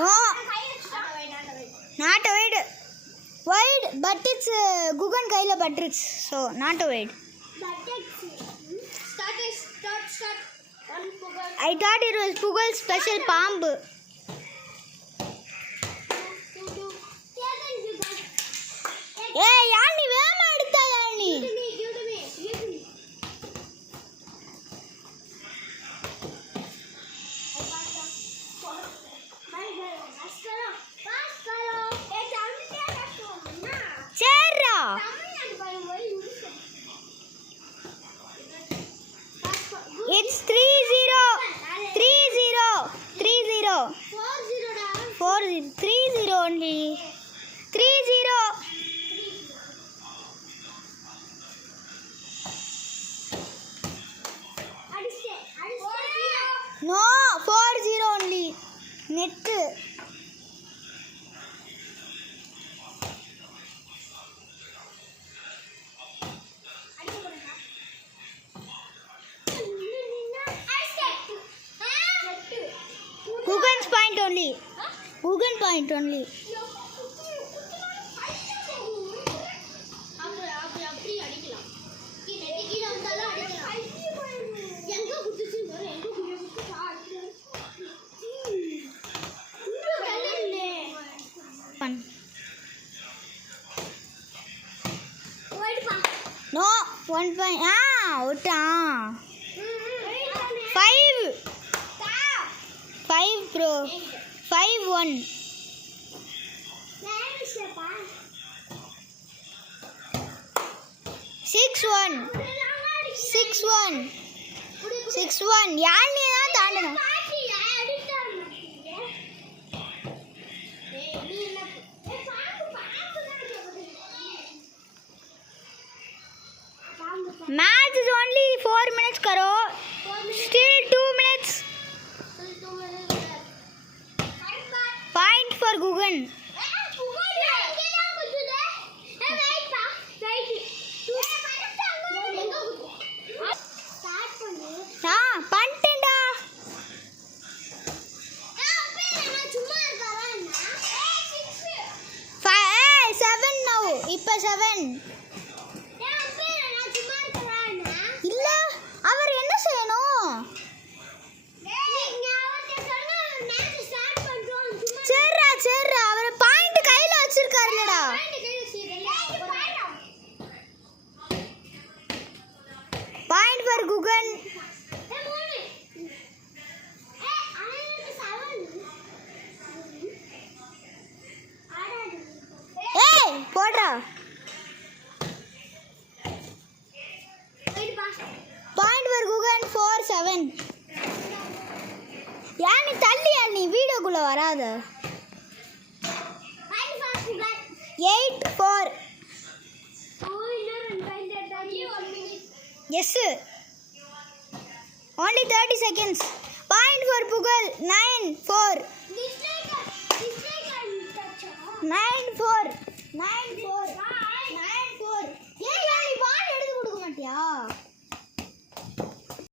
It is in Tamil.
No. Not a wide. Wide, but it's Gugan kaila buttricks, so not a wide. Start. I thought it was Pugal special palm. Hey, Yanni, where am I? Yanni. It's 3-0. 3-0 only. 3-0. No, 4-0 only. Net. Gugan's point only. Gugan point only. No, 1 point. Out. 5 bro. 5-1. 6-1. 6-1. Yazhini தான் தாண்டணும். Match is only 4 minutes karo. Still 2 minutes. Point for Gugan. Pantenda. 7 now. Ipa 7. இல்ல அவர் என்ன செய்யணும்? சரிடா அவர் பாயிண்ட் கையில வச்சிருக்காருலடா. Point for Guhan. ஏய் போடா. Point for Guhan 4-7. யானி தள்ளி யானி வீடியோக்குள்ள வராத. 8-4. Yes. Only 30 seconds. Point for Pugal. 9.